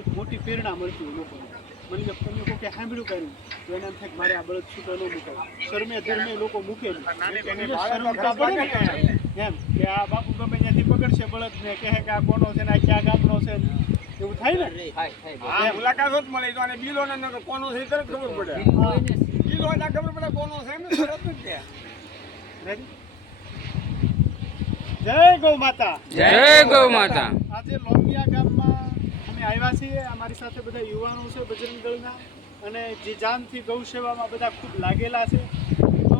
એક મોટી પ્રેરણા મળતી હોય લોકોને. મને કે તમે લોકો કે સાંભળ્યું કર્યું તો એને એમ થાય કે મારે આ બળદ છૂટો ન મુકાય. શરમે ધર્મે લોકો મૂકે નહીં એમ કે આ બાપુ ગમે ત્યાંથી પકડશે બળદને કહે કે આ કોનો છે ને આ ક્યાં ગામનો છે એવું થાય ને. મુલાકાત જ મળે તો બિલો ને કોનો છે તરત ખબર પડે. બિલો ના ખબર પડે કોનો છે ને તરત જ રેડી. જય ગૌ માતા. જય ગૌ માતા. આજે લોંગિયા ગામમાં અમે આવ્યા છીએ. અમારી સાથે બધા યુવાનો છે બજરંગ દળના અને જે જાનથી ગૌ સેવામાં બધા ખૂબ લાગેલા છે. તો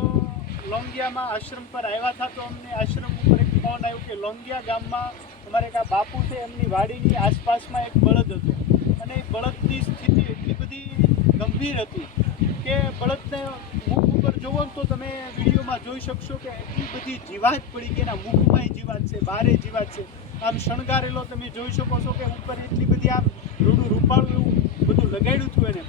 લોંગિયામાં આશ્રમ પર આવ્યા હતા તો અમને આશ્રમ ઉપર એક ફોન આવ્યો કે લોંગિયા ગામમાં અમારે એક આ બાપુ છે એમની વાડીની આસપાસમાં એક બળદ હતો અને એ બળદની સ્થિતિ એટલી બધી ગંભીર હતી કે બળદને મુખ ઉપર જોવો ને તો તમે વિડીયોમાં જોઈ શકશો કે એટલી બધી જીવાત પડી કે એના મુખમાંય જીવાત છે, બારે જીવાત છે. આમ શણગારેલો તમે જોઈ શકો છો કે ઉપર એટલી બધી આમ રૂડું રૂપાળું એવું બધું લગાડ્યું હતું એને.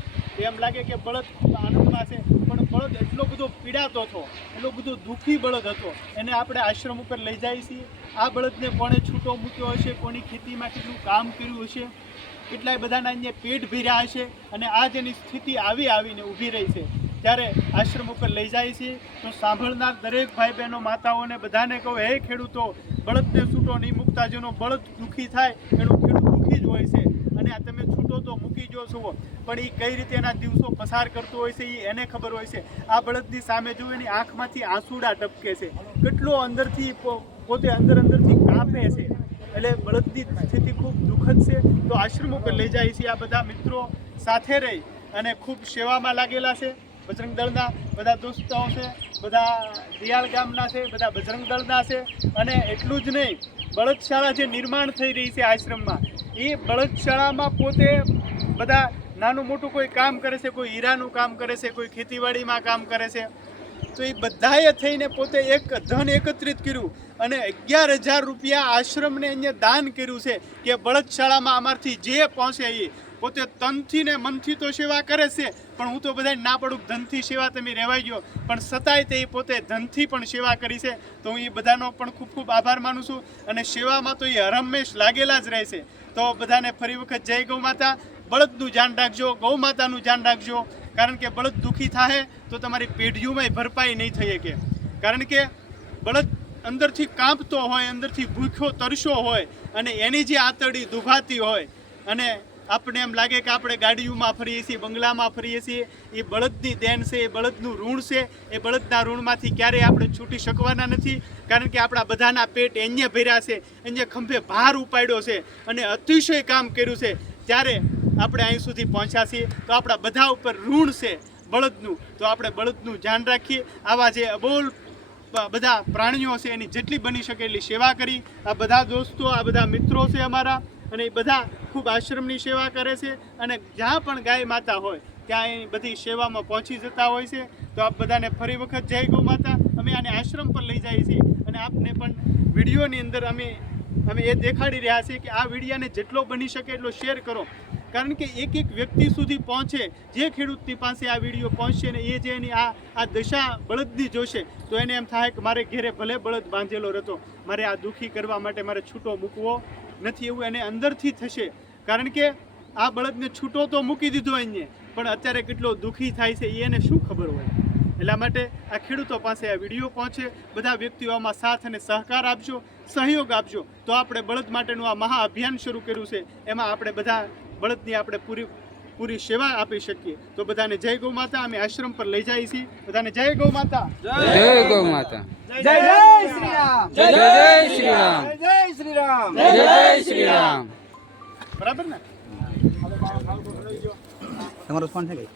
એમ લાગે કે બળદ ખૂબ આનંદમાં છે પણ બળદ એટલો બધો પીડાતો હતો, એટલો બધો દુઃખી બળદ હતો. એને આપણે આશ્રમ ઉપર લઈ જઈએ છીએ. આ બળદને કોણે છૂટો મૂક્યો હશે, કોની ખેતીમાં કેટલું કામ કર્યું હશે, કેટલાય બધાના અહીંયા પેટ ભર્યા હશે અને આજ એની સ્થિતિ આવીને ઊભી રહી છે. ત્યારે આશ્રમ ઉપર લઈ જાય છે તો સાંભળનાર દરેક ભાઈ બહેનો માતાઓને બધાને કહું, હે ખેડૂતો, બળદને છૂટો નહીં મૂકતા. જેનો બળદ દુઃખી થાય એનો ખેડૂત દુઃખી જ હોય છે અને આ તમે છૂટો તો મૂકી જો છો પણ એ કઈ રીતે એના દિવસો પસાર કરતો હોય છે એ એને ખબર હોય છે. આ બળદની સામે જો એની આંખમાંથી આંસુડા ટપકે છે, કેટલો અંદરથી પોતે અંદરથી કાપે છે. એટલે બળદની સ્થિતિ ખૂબ દુઃખદ છે. તો આશ્રમ ઉપર લઈ જાય છે. આ બધા મિત્રો સાથે રહી અને ખૂબ સેવામાં લાગેલા છે. બજરંગ દળના બધા દોસ્તાઓ છે, બધા દિયાળ ગામના છે, બધા બજરંગ દળના છે. અને એટલું જ નહીં, બળદશાળા જે નિર્માણ થઈ રહી છે આશ્રમમાં, એ બળદશાળામાં પોતે બધા નાનું મોટું કોઈ કામ કરે છે, કોઈ હીરાનું કામ કરે છે, કોઈ ખેતીવાડીમાં કામ કરે છે. તો એ બધાએ થઈને પોતે એક ધન એકત્રિત કર્યું અને 11,000 રૂપિયા આશ્રમને અહીંયા દાન કર્યું છે કે બળદશાળામાં અમારથી જે પહોંચે એ. પોતે તનથી ને મનથી તો સેવા કરે છે પણ હું તો બધાને ના પડું ધનથી સેવા તમે રહેવાઈ ગયો, પણ છતાંય તે પોતે ધનથી પણ સેવા કરી છે. તો હું એ બધાનો પણ ખૂબ ખૂબ આભાર માનું છું અને સેવામાં તો એ હરમેશ લાગેલા જ રહે છે. તો બધાને ફરી વખત જય ગૌ માતા. બળદનું ધ્યાન રાખજો, ગૌ માતાનું ધ્યાન રાખજો, કારણ કે બળદ દુઃખી થાય તો તમારી પેઢીઓમાં ભરપાઈ નહીં થઈ શકે. કારણ કે બળદ અંદરથી કાંપતો હોય, અંદરથી ભૂખ્યો તરસ્યો હોય અને એની જે આંતરડી દુભાતી હોય અને આપણે એમ લાગે કે આપણે ગાડીઓમાં ફરીએ છીએ, બંગલામાં ફરીએ છીએ, એ બળદની દેન છે, એ બળદનું ઋણ છે. એ બળદના ઋણમાંથી ક્યારેય આપણે છૂટી શકવાના નથી. કારણ કે આપણા બધાના પેટ એને ભર્યા છે, એને ખંભે ભાર ઉપાડ્યો છે અને અતિશય કામ કર્યું છે. ત્યારે આપણે અહીં સુધી પહોંચ્યા છીએ. તો આપણા બધા ઉપર ઋણ છે બળદનું. તો આપણે બળદનું ધ્યાન રાખીએ. આવા જે અબોલ બધા પ્રાણીઓ છે એની જેટલી બની શકે એટલી સેવા કરી. આ બધા દોસ્તો, આ બધા મિત્રો છે અમારા અને એ બધા ખૂબ આશ્રમની સેવા કરે છે અને જ્યાં પણ ગાય માતા હોય ત્યાં એ બધી સેવામાં પહોંચી જતા હોય છે. તો આપ બધાને ફરી વખત જય ગૌ માતા. અમે આને આશ્રમ પર લઈ જઈએ છીએ અને આપને પણ વિડીયોની અંદર અમે એ દેખાડી રહ્યા છીએ કે આ વિડીયાને જેટલો બની શકે એટલો શેર કરો. કારણ કે એક વ્યક્તિ સુધી પહોંચે, જે ખેડૂતની પાસે આ વિડીયો પહોંચશે ને એ જે એની આ દશા બળદની જોશે તો એને એમ થાય કે મારે ઘેરે ભલે બળદ બાંધેલો રહેતો, મારે આ દુઃખી કરવા માટે મારે છૂટો મૂકવો નથી, એવું એને અંદરથી થશે. કારણ કે આ બળદને છૂટો તો મૂકી દીધો એને, પણ અત્યારે કેટલો દુઃખી થાય છે એને શું ખબર હોય. એટલા માટે આ ખેડૂતો પાસે આ વિડીયો પહોંચે, બધા વ્યક્તિઓ આમાં સાથ અને સહકાર આપજો, સહયોગ આપજો. તો આપણે બળદ માટેનું આ મહા અભિયાન શરૂ કર્યું છે, એમાં આપણે બધા બળદની આપણે પૂરી સેવા આપી શકીએ. તો બધાને જય ગૌ માતા. અમે આશ્રમ પર લઈ જઈએ છીએ. બધાને જય ગૌ માતા. જય ગૌ માતા. જય શ્રી રામ. જય શ્રી રામ. જય શ્રી રામ. જય શ્રી રામ. બરાબર ને? તમારો ફોન છે કઈ?